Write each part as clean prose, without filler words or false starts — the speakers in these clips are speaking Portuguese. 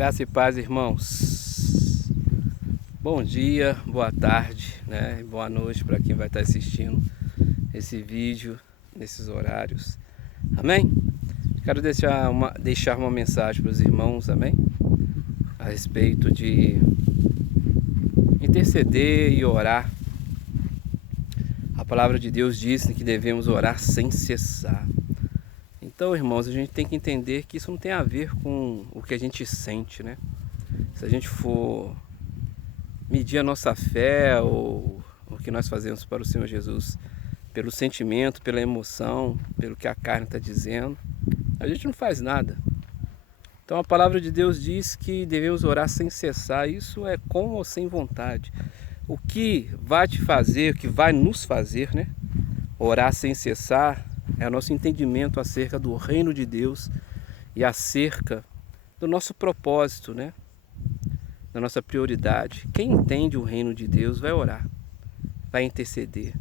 Graça e paz, irmãos. Bom dia, boa tarde, né? Boa noite para quem vai estar assistindo esse vídeo nesses horários. Amém? Quero deixar uma mensagem para os irmãos, amém? A respeito de interceder e orar. A palavra de Deus diz que devemos orar sem cessar. Então, irmãos, a gente tem que entender que isso não tem a ver com o que a gente sente, né? Se a gente for medir a nossa fé ou o que nós fazemos para o Senhor Jesus pelo sentimento, pela emoção, pelo que a carne está dizendo, a gente não faz nada. Então a palavra de Deus diz que devemos orar sem cessar. Isso é com ou sem vontade. O que vai te fazer, o que vai nos fazer, né, orar sem cessar, é o nosso entendimento acerca do reino de Deus e acerca do nosso propósito, né, da nossa prioridade. Quem entende o reino de Deus vai orar, vai interceder,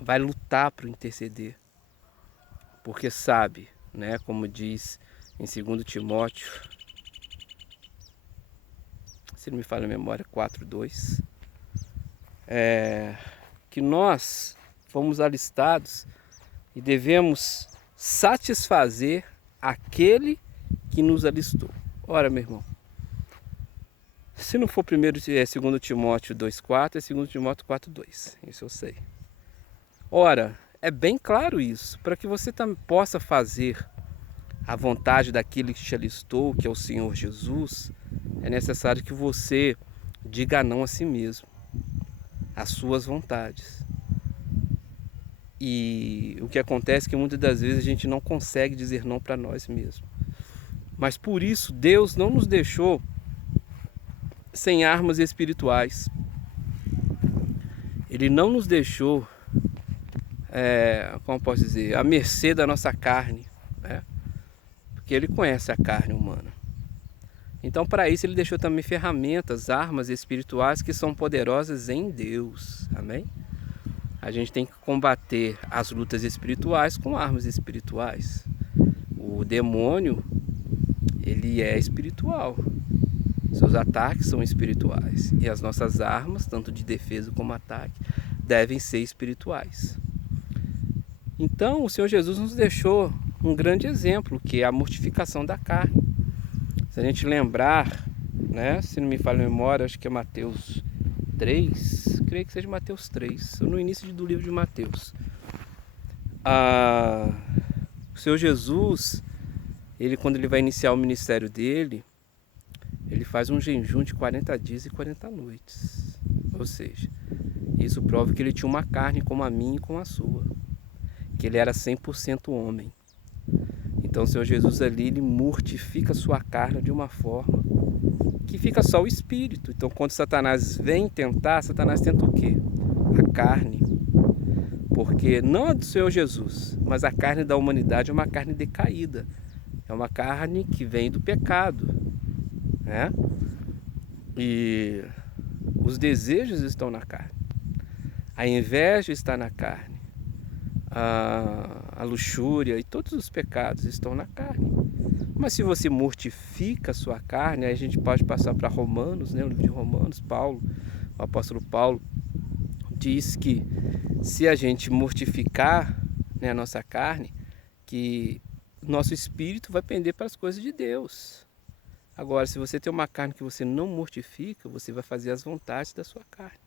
vai lutar para interceder, porque sabe, né, como diz em 2 Timóteo, se não me falha a memória, 4:2, que nós fomos alistados e devemos satisfazer aquele que nos alistou. Ora, meu irmão, se não for 2 Timóteo 2:4, é 2 Timóteo 4:2, isso eu sei. Ora, é bem claro isso, para que você possa fazer a vontade daquele que te alistou, que é o Senhor Jesus, é necessário que você diga não a si mesmo, às suas vontades. E o que acontece é que muitas das vezes a gente não consegue dizer não para nós mesmos. Mas por isso Deus não nos deixou sem armas espirituais. Ele não nos deixou, como posso dizer, à mercê da nossa carne, né? Porque Ele conhece a carne humana. Então, para isso, Ele deixou também ferramentas, armas espirituais que são poderosas em Deus. Amém? A gente tem que combater as lutas espirituais com armas espirituais. O demônio, ele é espiritual. Seus ataques são espirituais. E as nossas armas, tanto de defesa como ataque, devem ser espirituais. Então, o Senhor Jesus nos deixou um grande exemplo, que é a mortificação da carne. Se a gente lembrar, né, se não me falha a memória, acho que é Mateus 3, creio que seja Mateus 3, no início do livro de Mateus. O Senhor Jesus, quando ele vai iniciar o ministério dele, ele faz um jejum de 40 dias e 40 noites. Ou seja, isso prova que ele tinha uma carne como a minha e como a sua. Que ele era 100% homem. Então o Senhor Jesus ali, ele mortifica a sua carne de uma forma que fica só o espírito. Então quando Satanás vem tentar, Satanás tenta o quê? A carne. Porque não a do Senhor Jesus, mas a carne da humanidade é uma carne decaída. É uma carne que vem do pecado, né? E os desejos estão na carne. A inveja está na carne. A luxúria e todos os pecados estão na carne. Mas se você mortifica a sua carne, aí a gente pode passar para Romanos, né? O livro de Romanos, o apóstolo Paulo diz que se a gente mortificar, né, a nossa carne, que nosso espírito vai pender para as coisas de Deus. Agora, se você tem uma carne que você não mortifica, você vai fazer as vontades da sua carne.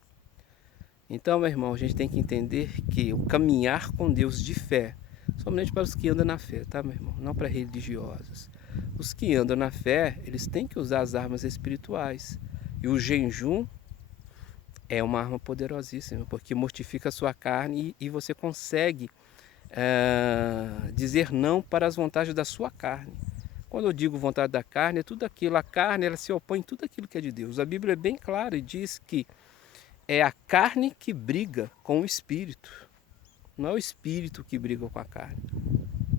Então, meu irmão, a gente tem que entender que o caminhar com Deus de fé, somente para os que andam na fé, tá, meu irmão? Não para religiosos. Os que andam na fé, eles têm que usar as armas espirituais. E o jejum é uma arma poderosíssima, porque mortifica a sua carne e você consegue dizer não para as vontades da sua carne. Quando eu digo vontade da carne, é tudo aquilo. A carne, ela se opõe a tudo aquilo que é de Deus. A Bíblia é bem clara e diz que é a carne que briga com o espírito. Não é o espírito que briga com a carne.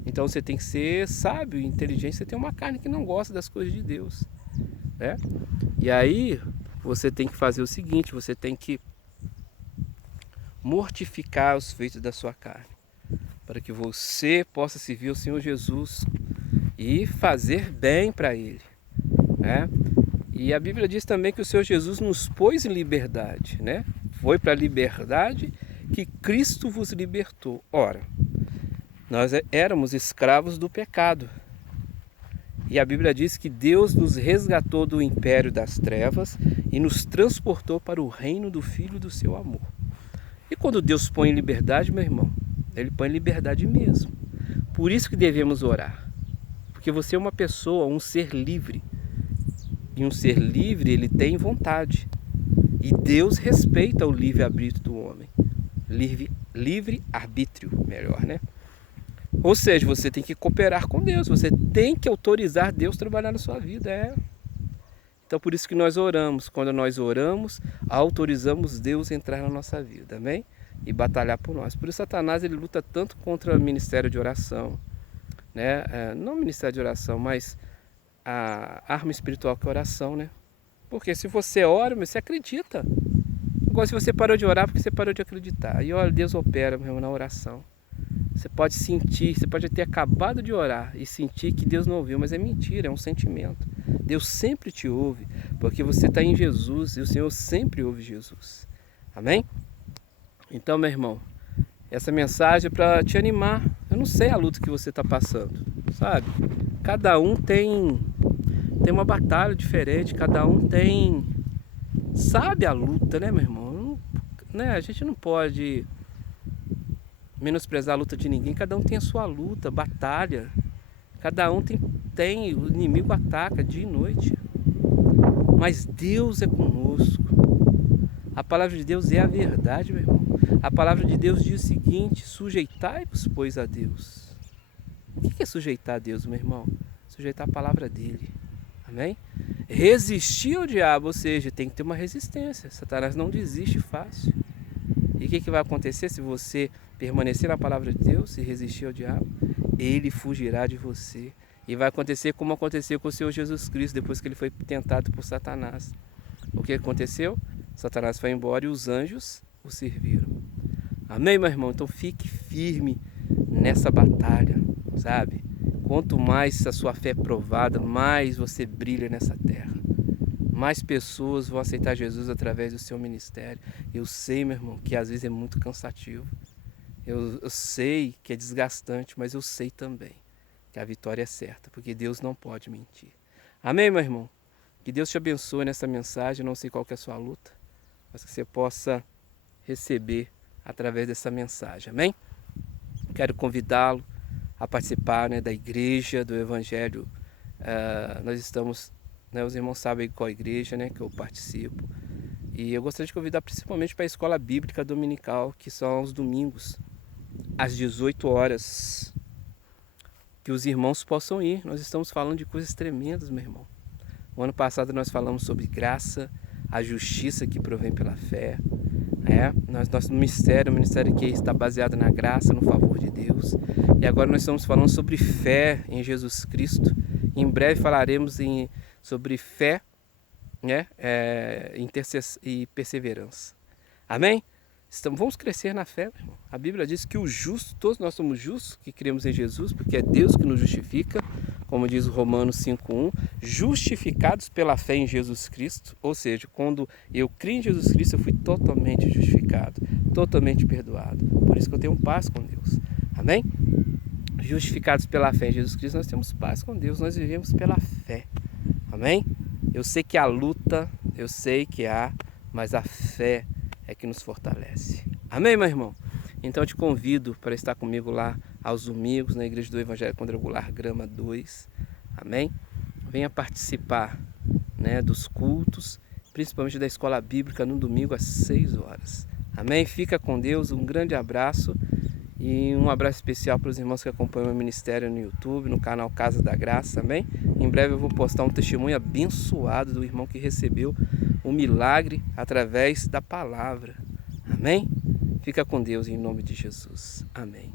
Então você tem que ser sábio e inteligente. Você tem uma carne que não gosta das coisas de Deus, né? E aí você tem que fazer o seguinte: você tem que mortificar os feitos da sua carne, para que você possa servir ao Senhor Jesus e fazer bem para Ele, né? E a Bíblia diz também que o Senhor Jesus nos pôs em liberdade, né? Foi para a liberdade que Cristo vos libertou. Ora, nós éramos escravos do pecado. E a Bíblia diz que Deus nos resgatou do império das trevas e nos transportou para o reino do Filho do seu amor. E quando Deus põe em liberdade, meu irmão, Ele põe em liberdade mesmo. Por isso que devemos orar. Porque você é uma pessoa, um ser livre. E um ser livre, ele tem vontade. E Deus respeita o livre-arbítrio do homem. Livre-arbítrio, melhor, né? Ou seja, você tem que cooperar com Deus. Você tem que autorizar Deus a trabalhar na sua vida. Então, por isso que nós oramos. Quando nós oramos, autorizamos Deus a entrar na nossa vida, amém? E batalhar por nós. Por isso Satanás ele luta tanto contra o ministério de oração, né? Não o ministério de oração, mas a arma espiritual que é a oração, né? Porque se você ora, você acredita. Agora se você parou de orar, porque você parou de acreditar. E olha, Deus opera, meu irmão, na oração. Você pode sentir, você pode ter acabado de orar e sentir que Deus não ouviu, mas é mentira, é um sentimento. Deus sempre te ouve, porque você está em Jesus e o Senhor sempre ouve Jesus. Amém? Então, meu irmão, essa mensagem é para te animar. Eu não sei a luta que você está passando, sabe? Cada um tem uma batalha diferente, cada um sabe a luta, né, meu irmão? Né? A gente não pode menosprezar a luta de ninguém, cada um tem a sua luta, batalha. Cada um tem, o inimigo ataca dia e noite. Mas Deus é conosco. A palavra de Deus é a verdade, meu irmão. A palavra de Deus diz o seguinte: sujeitai-vos, pois, a Deus. O que é sujeitar a Deus, meu irmão? Sujeitar a palavra dele. Amém? Resistir ao diabo, ou seja, tem que ter uma resistência. Satanás não desiste fácil. E o que vai acontecer se você permanecer na palavra de Deus e resistir ao diabo? Ele fugirá de você. E vai acontecer como aconteceu com o Senhor Jesus Cristo depois que ele foi tentado por Satanás. O que aconteceu? Satanás foi embora e os anjos o serviram. Amém, meu irmão? Então fique firme nessa batalha, sabe? Quanto mais a sua fé é provada, mais você brilha nessa terra. Mais pessoas vão aceitar Jesus através do seu ministério. Eu sei, meu irmão, que às vezes é muito cansativo. Eu sei que é desgastante, mas eu sei também que a vitória é certa, porque Deus não pode mentir. Amém, meu irmão? Que Deus te abençoe nessa mensagem. Eu não sei qual que é a sua luta, mas que você possa receber através dessa mensagem. Amém? Quero convidá-lo a participar, né, da igreja, do Evangelho. Nós estamos, né, os irmãos sabem qual igreja, né, que eu participo. E eu gostaria de convidar principalmente para a escola bíblica dominical, que são aos domingos, às 18 horas. Que os irmãos possam ir. Nós estamos falando de coisas tremendas, meu irmão. O ano passado nós falamos sobre graça, a justiça que provém pela fé. Nosso ministério, o ministério que está baseado na graça, no favor de Deus. E agora nós estamos falando sobre fé em Jesus Cristo. Em breve falaremos sobre fé, né, e perseverança. Amém? Vamos crescer na fé, meu irmão. A Bíblia diz que o justo, todos nós somos justos que cremos em Jesus, porque é Deus que nos justifica, como diz o Romanos 5:1, justificados pela fé em Jesus Cristo. Ou seja, quando eu criei em Jesus Cristo, eu fui totalmente justificado, totalmente perdoado. Por isso que eu tenho paz com Deus. Amém? Justificados pela fé em Jesus Cristo, nós temos paz com Deus, nós vivemos pela fé. Amém? Eu sei que há luta, eu sei que há, mas a fé é que nos fortalece. Amém, meu irmão? Então eu te convido para estar comigo lá aos domingos na Igreja do Evangelho Quadrangular Grama 2. Amém? Venha participar, né, dos cultos, principalmente da escola bíblica no domingo às 6 horas. Amém? Fica com Deus, um grande abraço e um abraço especial para os irmãos que acompanham o ministério no YouTube, no canal Casa da Graça. Amém? Em breve eu vou postar um testemunho abençoado do irmão que recebeu um milagre através da palavra. Amém? Fica com Deus em nome de Jesus. Amém.